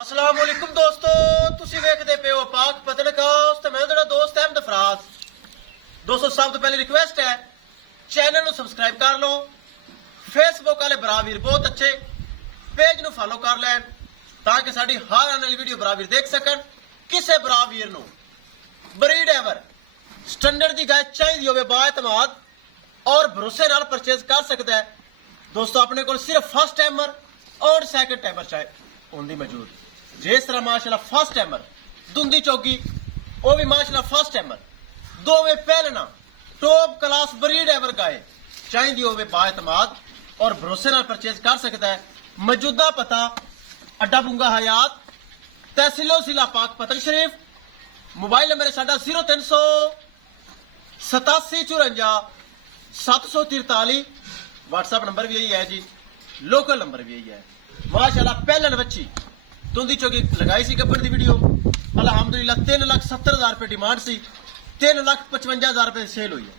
अस्सलाम वालेकुम दोस्तों, तुसी वेखदे पे हो पाक पतनकास्ट ते मैं तेरा दोस्त अहमद फराज। दोस्तों सब तो पहले रिक्वेस्ट है चैनल ਨੂੰ ਸਬਸਕ੍ਰਾਈਬ ਕਰ ਲਓ। ਫੇਸਬੁੱਕ ਵਾਲੇ ਭਰਾ ਵੀਰ ਬਹੁਤ ਅੱਛੇ ਪੇਜ ਨੂੰ ਫਾਲੋ ਕਰ ਲੈਣ ਤਾਂ ਕਿ ਸਾਡੀ ਹਰ ਆਉਣ ਵਾਲੀ ਵੀਡੀਓ ਭਰਾ ਵੀਰ ਦੇਖ ਸਕਣ। ਕਿਸੇ ਭਰਾ ਵੀਰ ਨੂੰ ਬਰੀਡ ਐਵਰ ਸਟੈਂਡਰਡ ਦੀ ਗਾਇ ਚਾਹੀਦੀ ਹੋਵੇ ਬਾਇਤਮਾਦ ਔਰ ਭਰੋਸੇ ਨਾਲ ਪਰਚੇਜ਼ ਕਰ ਸਕਦਾ ਹੈ। ਦੋਸਤੋ ਆਪਣੇ ਕੋਲ ਸਿਰਫ ਫਸਟ ਟਾਈਮਰ ਔਰ ਸੈਕੰਡ ਟਾਈਮਰ ਚਾਹੀਦੀ ਹੁੰਦੀ ਮੌਜੂਦ। जिस तरह माशाल्लाह फर्स्ट टाइमर दुंदी चौकी वो भी माशाल्लाह फर्स्ट टाइमर दो में पहलना टॉप क्लास ब्रीड एवर का है चाहिए हो बाएतमाद और भरोसे नाल परचेज कर सकता है। मौजूदा पता अड्डा बुंगा हयात तहसीलो जिला पाक पतन शरीफ। मोबाइल नंबर है साडा 0300 87 54 743। व्हाट्सएप नंबर भी यही है जी, लोकल नंबर भी यही है। माशाल्लाह पहलन बच्ची दुंदी चौकी लगाई सी गब्बर दी वीडियो अल्हम्दुलिल्लाह 3,70,000 रुपए डिमांड सी 3,55,000 रुपए सेल हुई है।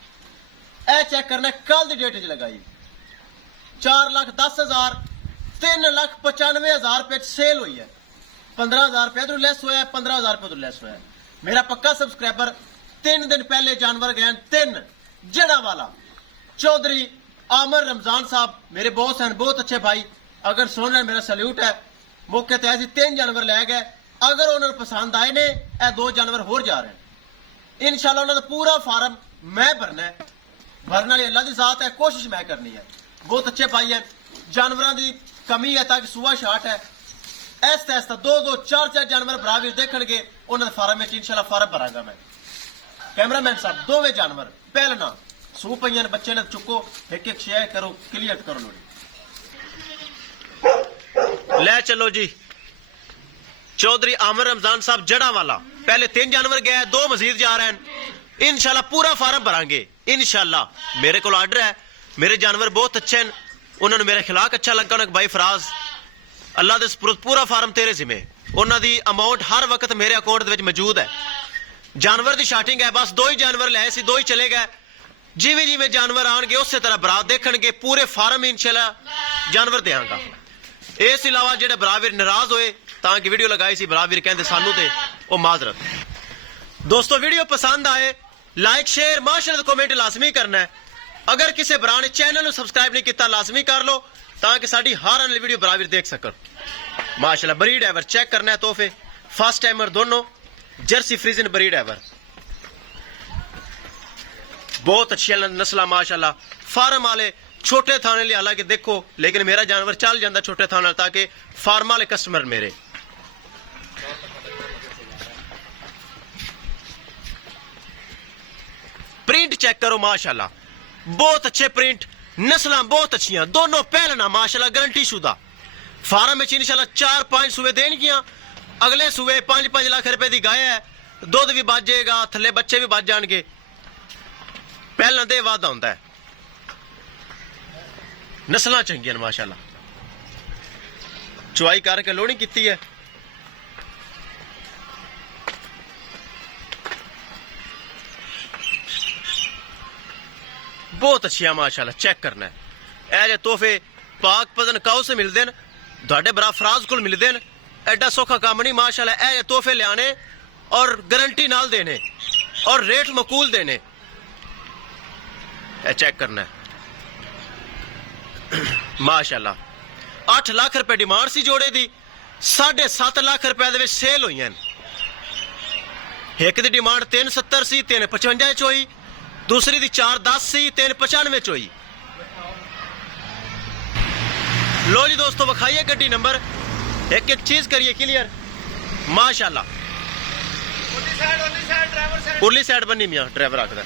ए चेक करना कल दी डेट च लगाई 4,10,000 3,95,000 रुपए सेल हुई है। 15,000 रुपए तो लेस होया 15,000 रुपए तो लेस होया। मेरा पक्का सब्सक्राइबर 3 दिन पहले जानवर गए 3 जड़ा वाला चौधरी आमिर रमजान साहब मेरे बॉस हैं, बहुत अच्छे भाई। अगर सुन रहे मेरा सल्यूट है। मौके ते ऐसे 3 जानवर लै गए। अगर उन्होंने पसंद आए ने ए 2 जानवर होर जा रहे हैं। इंशाल्लाह उन्होंने पूरा फार्म मैं भरना है। भरने वाली अल्लाह की जात है, कोशिश मैं करनी है। बहुत अच्छे भाई हैं। जानवरों की कमी है ताकि सुबह शाट है ऐसा ऐसा 2-2 4-4 जानवर भरा भी देखणगे उन्होंने फार्म में इंशाल्लाह फार्म भरांगा मैं। कैमरामैन साहब दोवें जानवर पहलना सू पईयां बच्चे ने चुको एक एक शेयर करो क्लियर करो लोड़ी ले चलो जी। चौधरी आमिर रमजान साहब जड़ा वाला पहले 3 जानवर गए 2 मजीद जा रहे हैं। इंशाल्लाह पूरा फार्म भरांगे इंशाल्लाह। मेरे को आर्डर है, मेरे जानवर बहुत अच्छे हैं। उन्होंने मेरे खिलाफ अच्छा लगा उन्होंने भाई फराज अल्लाह दे सपुर्द पूरा फार्म तेरे जिम्मे। उन्होंने दी अमाउंट हर वक्त मेरे अकाउंट दे मौजूद है। जानवर की शार्टिंग है, बस 2 ही जानवर लाए सी 2 ही चले गए। जिवें जिवें जानवर आएंगे उस तरह भरा देखणगे पूरे फार्म इंशाल्लाह जानवर देंगा। इस इलावा जो बरावीर नाराज होए ताकि वीडियो लगाई सी बरावीर कहते सानू ते वो माजरत। दोस्तों वीडियो पसंद आए लाइक शेयर माशाल्लाह कमेंट लाजमी करना है। अगर किसी भरा ने चैनल सब्सक्राइब नहीं किया लाजमी कर लो ताकि साडी हर आने वीडियो बरावीर देख सकन। माशाल्लाह ब्रीड एवर चेक करना है। तोहफे फर्स्ट टाइमर दोनों जर्सी फ्रीजन ब्रीड एवर बहुत अच्छी नस्ल माशाल्लाह। फार्म वाले छोटे थाने लिए हालांकि देखो लेकिन मेरा जानवर चल जाता छोटे थाने ताकि फार्म वाले कस्टमर मेरे। प्रिंट चेक करो माशाल्लाह बहुत अच्छे प्रिंट नस्ल बहुत अच्छी दोनों पहलना माशाल्लाह गारंटी शुदा। फार्म में इंशाल्लाह 4-5 सूबे देनगियां। अगले सूबे 5-5 लाख रुपए की गाय है। दुध भी बच जाएगा थले बच्चे भी बच जाएंगे। पहलना दे वादा होंदा है। नस्ल चंगियां माशाल्लाह। चुवाई करके लोड़ी की है। बहुत अच्छी माशाल्लाह चेक करना है। ए जे तोहफे पाक पतन काउ से मिलते हैं थोड़े बरा फराज को मिलते हैं। एडा सौखा काम नहीं माशाल्लाह। ए जे तोहफे लियाने और गारंटी नाल देने और रेट मकूल देने। ए चेक करना है माशाल्लाह। 8 लाख रुपए डिमांड सी जोड़े दी 7.5 लाख रुपए दे विच सेल हुई हैं। एक दी डिमांड 370 सी 355 च होई, दूसरी दी 410 सी 395 च होई। लो जी दोस्तों विखाइए गड्डी नंबर एक एक चीज करिए क्लियर माशाल्लाह। उरली साइड बनी मियां ड्राइवर आखदा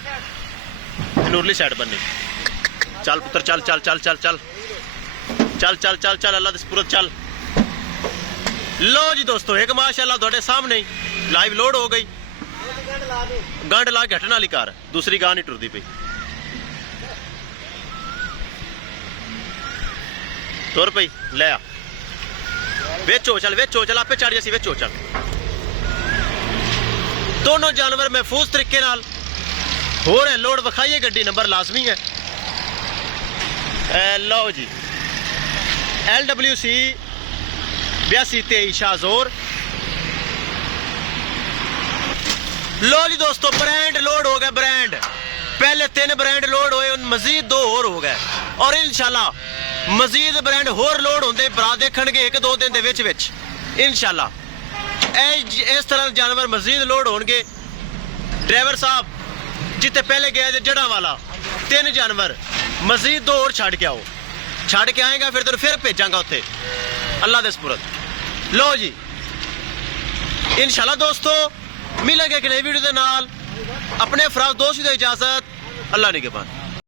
उरली साइड बनी। चल पुत्र चल चल चल चल चल चल चल चल चल अल्लाह दे सपुर्द चल। लो जी दोस्तों एक माशाल्लाह थोड़े सामने ही लाइव लोड हो गई। गंढ ला के हटने वाली कार दूसरी गां नहीं टुरदी पई। तुर पई ले आ वेचो चल आपे चढ़ जासी वेचो चल। दोनों जानवर महफूज तरीके नाल हो रहे लोड विखाइए गड्डी नंबर लाजमी है। लो जी LWC 8223 शाहजोर लो जी दोस्तों, ब्रांड लोड हो गए। ब्रांड पहले 3 ब्रांड लोड होए, मजीद 2 और हो गए और इंशाल्लाह मजीद ब्रांड होर लोड होंदे भरा देखणगे 1-2 दिन दे विच इंशाल्लाह। इस तरह जानवर मजीद लोड होणगे। ड्राइवर साहब जिते पहले गए थे जड़ा वाला 3 जानवर मजीद 2 और छड़ के आओ, छड़ के आएगा फिर तेन फिर भेजांगा उत्थे अल्लाह दे सपुरद। लो जी इंशाल्लाह दोस्तों मिलेंगे एक नई वीडियो के नाल। अपने अफराज दोस्त की इजाजत, अल्लाह निगहबान।